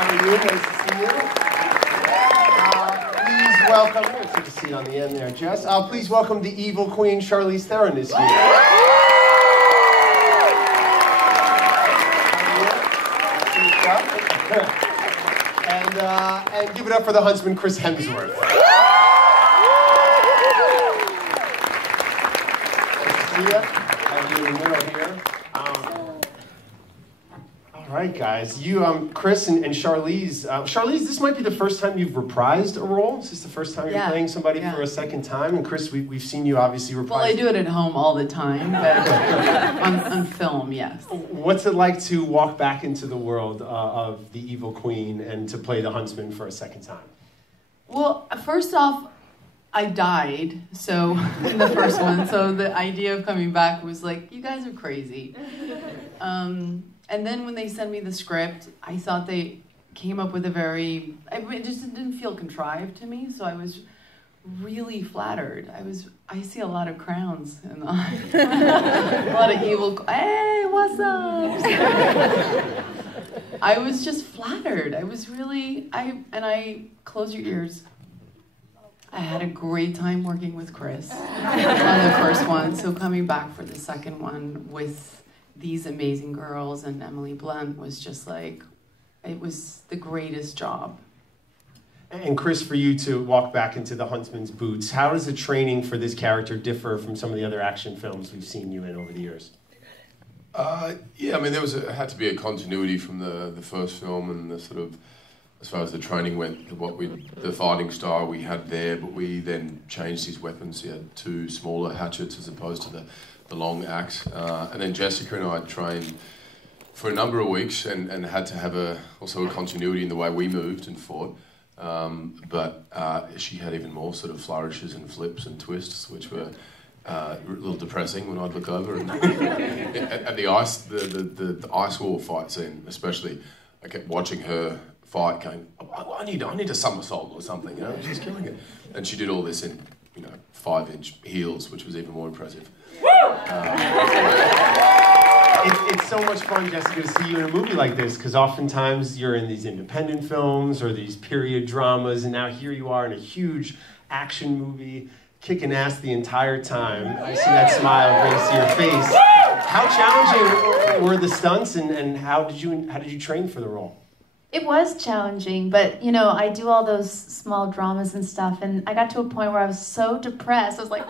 How are you? Nice to see you. Please welcome, I'm going to take a seat on the end there, Jess. Please welcome the evil queen, Charlize Theron, is here. And give it up for the huntsman, Chris Hemsworth. See ya. Have you in the middle here. All right, guys. You, Chris and Charlize. Charlize, this might be the first time you've reprised a role. Is this the first time you're playing somebody for a second time? And Chris, we've seen you obviously reprise. Well, I do it at home all the time, but on film, yes. What's it like to walk back into the world of the evil queen and to play the huntsman for a second time? Well, first off, I died, so in the first one, so the idea of coming back was like, you guys are crazy. And then when they sent me the script, I thought they came up with it just didn't feel contrived to me, so I was really flattered. I see a lot of crowns and a lot of evil, hey, what's up? I was just flattered. I was really, close your ears. I had a great time working with Chris on the first one, so coming back for the second one with these amazing girls and Emily Blunt was just like, it was the greatest job. And Chris, for you to walk back into the huntsman's boots, how does the training for this character differ from some of the other action films we've seen you in over the years? Yeah, I mean, there had to be a continuity from the first film and the sort of, as far as the training went, the fighting style we had there, but we then changed his weapons. He had two smaller hatchets as opposed to the long axe. And then Jessica and I trained for a number of weeks and had to have also a continuity in the way we moved and fought. But she had even more sort of flourishes and flips and twists, which were a little depressing when I'd look over. And at the ice wall fight scene, especially, I kept watching her fight, going, I need a somersault or something, you know, she's killing it. And she did all this in, 5-inch heels, which was even more impressive. It's so much fun, Jessica, to see you in a movie like this, because oftentimes you're in these independent films or these period dramas, and now here you are in a huge action movie, kicking ass the entire time. I see that smile brings to your face. How challenging were the stunts, and how did you train for the role? It was challenging, but I do all those small dramas and stuff, and I got to a point where I was so depressed. I was like,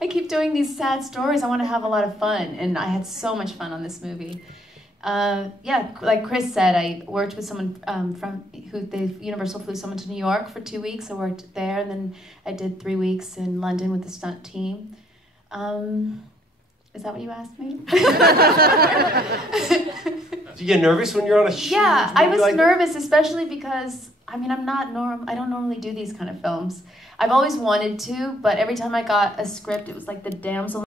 I keep doing these sad stories. I want to have a lot of fun, and I had so much fun on this movie. Like Chris said, I worked with someone Universal flew someone to New York for 2 weeks. I worked there, and then I did 3 weeks in London with the stunt team. Is that what you asked me? Do you get nervous when you're on a huge movie? I was nervous, especially because, I don't normally do these kind of films. I've always wanted to, but every time I got a script, it was like the damsel